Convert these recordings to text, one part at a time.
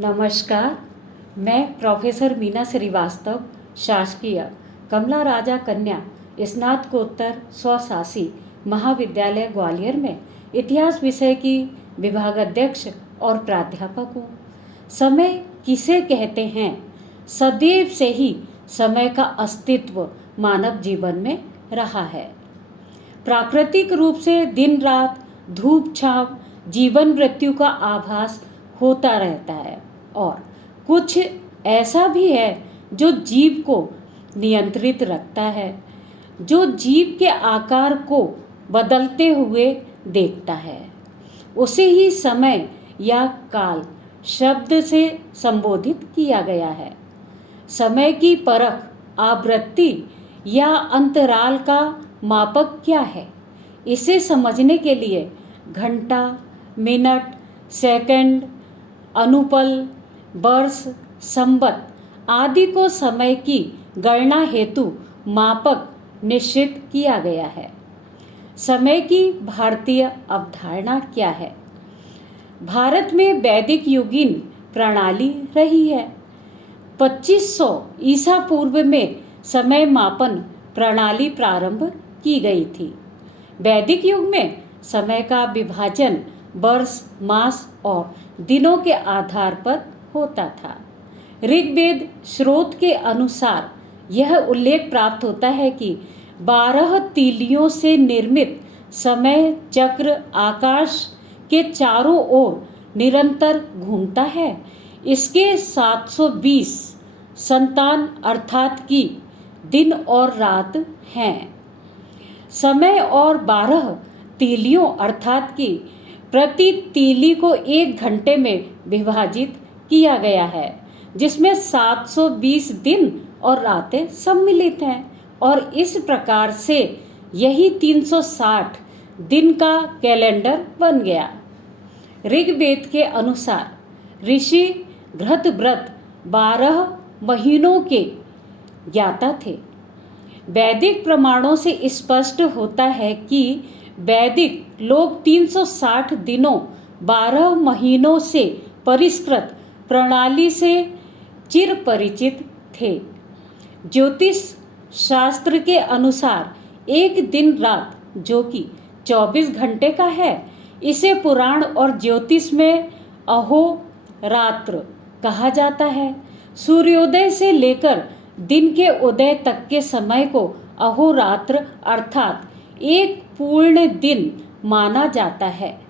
नमस्कार। मैं प्रोफेसर मीना श्रीवास्तव, शासकीय कमला राजा कन्या स्नातकोत्तर स्वशासी महाविद्यालय ग्वालियर में इतिहास विषय की विभागाध्यक्ष और प्राध्यापक हूँ। समय किसे कहते हैं? सदैव से ही समय का अस्तित्व मानव जीवन में रहा है। प्राकृतिक रूप से दिन रात, धूप छाँव, जीवन मृत्यु का आभास होता रहता है और कुछ ऐसा भी है जो जीव को नियंत्रित रखता है, जो जीव के आकार को बदलते हुए देखता है। उसे ही समय या काल शब्द से संबोधित किया गया है। समय की परख, आवृत्ति या अंतराल का मापक क्या है? इसे समझने के लिए घंटा, मिनट, सेकंड, अनुपल, वर्ष, संवत आदि को समय की गणना हेतु मापक निश्चित किया गया है। समय की भारतीय अवधारणा क्या है? भारत में वैदिक युगीन प्रणाली रही है। 2500 ईसा पूर्व में समय मापन प्रणाली प्रारंभ की गई थी। वैदिक युग में समय का विभाजन वर्ष, मास और दिनों के आधार पर होता था। ऋग्वेद स्रोत के अनुसार यह उल्लेख प्राप्त होता है कि 12 तीलियों से निर्मित समय चक्र आकाश के चारों ओर निरंतर घूमता है। इसके 720 संतान अर्थात कि दिन और रात हैं। समय और 12 तीलियों अर्थात कि प्रति तीली को 1 घंटे में विभाजित किया गया है, जिसमें 720 दिन और रातें सम्मिलित हैं और इस प्रकार से यही 360 दिन का कैलेंडर बन गया। ऋग्वेद के अनुसार ऋषि घृतव्रत 12 महीनों के ज्ञाता थे। वैदिक प्रमाणों से स्पष्ट होता है कि वैदिक लोग 360 दिनों 12 महीनों से परिष्कृत प्रणाली से चिर परिचित थे। ज्योतिष शास्त्र के अनुसार एक दिन रात जो कि 24 घंटे का है, इसे पुराण और ज्योतिष में अहोरात्र कहा जाता है। सूर्योदय से लेकर दिन के उदय तक के समय को अहोरात्र अर्थात एक पूर्ण दिन माना जाता है।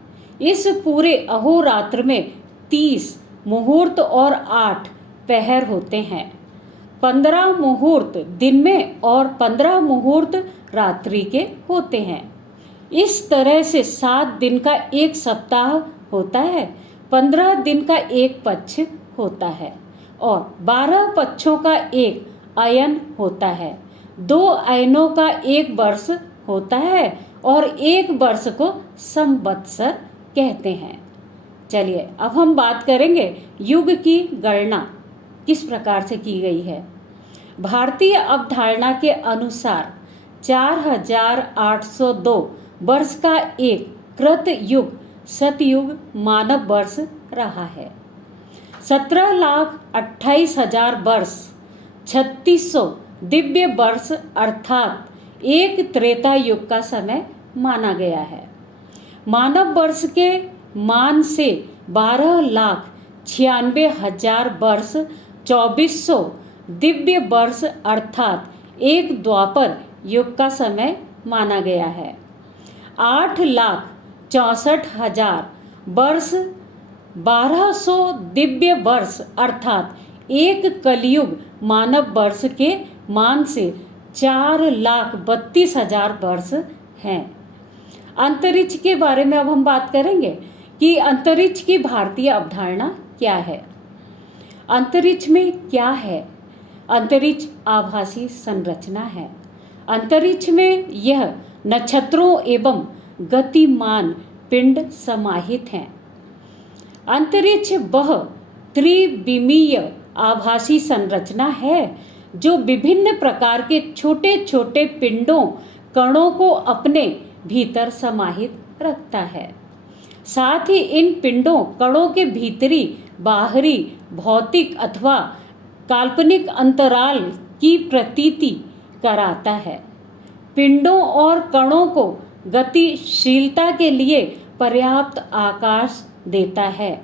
इस पूरे अहोरात्र में 30 मुहूर्त और 8 पहर होते हैं। 15 मुहूर्त दिन में और 15 मुहूर्त रात्रि के होते हैं। इस तरह से 7 दिन का एक सप्ताह होता है, 15 दिन का एक पक्ष होता है और 12 पक्षों का एक अयन होता है। 2 अयनों का एक वर्ष होता है और एक वर्ष को संवत्सर कहते हैं। चलिए अब हम बात करेंगे युग की गणना किस प्रकार से की गई है। भारतीय अवधारणा के अनुसार 4802 वर्ष का एक कृत युग सतयुग मानव वर्ष रहा है। 17,28,000 वर्ष 3600 दिव्य वर्ष अर्थात एक त्रेता युग का समय माना गया है। मानव वर्ष के मान से 12,96,000 वर्ष 2400 दिव्य वर्ष अर्थात एक द्वापर युग का समय माना गया है। 8,64,000 वर्ष 1200 दिव्य वर्ष अर्थात एक कलयुग मानव वर्ष के मान से 4,32,000 वर्ष हैं। अंतरिक्ष के बारे में अब हम बात करेंगे कि अंतरिक्ष की भारतीय अवधारणा क्या है। अंतरिक्ष में क्या है? अंतरिक्ष आभासी संरचना है। अंतरिक्ष में यह नक्षत्रों एवं गतिमान पिंड समाहित हैं। अंतरिक्ष वह त्रिविमीय आभासी संरचना है जो विभिन्न प्रकार के छोटे छोटे पिंडों, कणों को अपने भीतर समाहित रखता है। साथ ही इन पिंडों कणों के भीतरी बाहरी भौतिक अथवा काल्पनिक अंतराल की प्रतीति कराता है। पिंडों और कणों को गतिशीलता के लिए पर्याप्त आकाश देता है।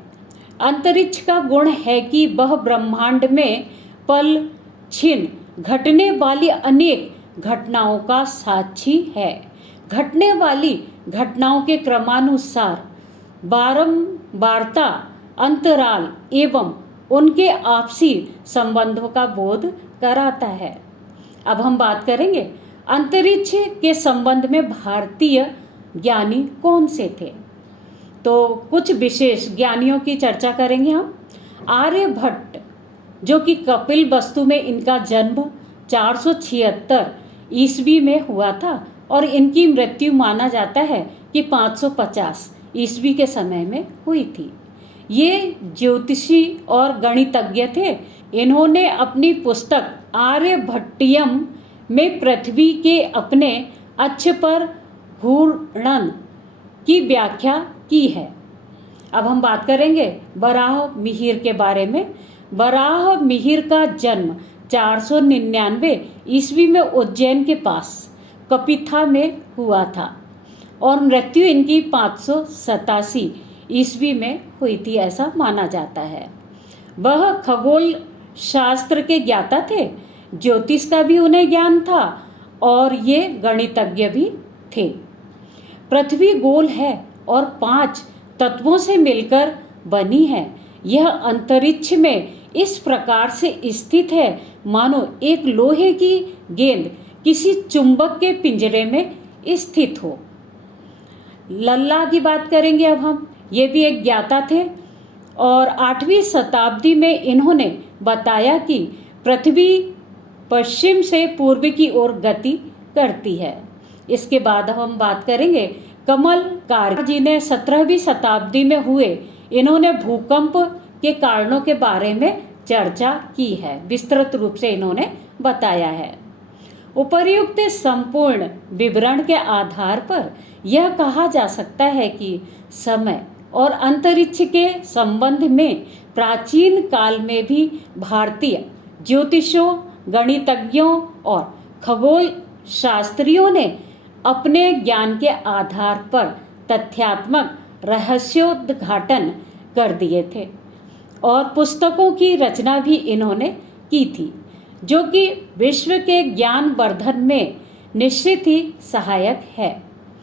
अंतरिक्ष का गुण है कि वह ब्रह्मांड में पल छिन घटने वाली अनेक घटनाओं का साक्षी है। घटने वाली घटनाओं के क्रमानुसार बारंबारता, अंतराल एवं उनके आपसी संबंधों का बोध कराता है। अब हम बात करेंगे अंतरिक्ष के संबंध में भारतीय ज्ञानी कौन से थे। तो कुछ विशेष ज्ञानियों की चर्चा करेंगे हम। आर्यभट्ट, जो कि कपिल वस्तु में इनका जन्म 476 ईस्वी में हुआ था और इनकी मृत्यु माना जाता है कि 550 ईस्वी के समय में हुई थी। ये ज्योतिषी और गणितज्ञ थे। इन्होंने अपनी पुस्तक आर्यभट्टियम में पृथ्वी के अपने अक्ष पर घूर्णन की व्याख्या की है। अब हम बात करेंगे वराह मिहिर के बारे में। वराह मिहिर का जन्म 499 ईस्वी में उज्जैन के पास कपिथा में हुआ था और मृत्यु इनकी 587 ईस्वी में हुई थी, ऐसा माना जाता है। वह खगोल शास्त्र के ज्ञाता थे, ज्योतिष का भी उन्हें ज्ञान था और ये गणितज्ञ भी थे। पृथ्वी गोल है और 5 तत्वों से मिलकर बनी है। यह अंतरिक्ष में इस प्रकार से स्थित है मानो एक लोहे की गेंद किसी चुंबक के पिंजरे में स्थित हो। लल्ला की बात करेंगे अब हम। ये भी एक ज्ञाता थे और 8वीं शताब्दी में इन्होंने बताया कि पृथ्वी पश्चिम से पूर्व की ओर गति करती है। इसके बाद हम बात करेंगे कमलकार जी ने 17वीं शताब्दी में हुए, इन्होंने भूकंप के कारणों के बारे में चर्चा की है, विस्तृत रूप से इन्होंने बताया है। उपर्युक्त संपूर्ण विवरण के आधार पर यह कहा जा सकता है कि समय और अंतरिक्ष के संबंध में प्राचीन काल में भी भारतीय ज्योतिषों, गणितज्ञों और खगोल शास्त्रियों ने अपने ज्ञान के आधार पर तथ्यात्मक रहस्योद्घाटन कर दिए थे और पुस्तकों की रचना भी इन्होंने की थी, जो कि विश्व के ज्ञान वर्धन में निश्चित ही सहायक है।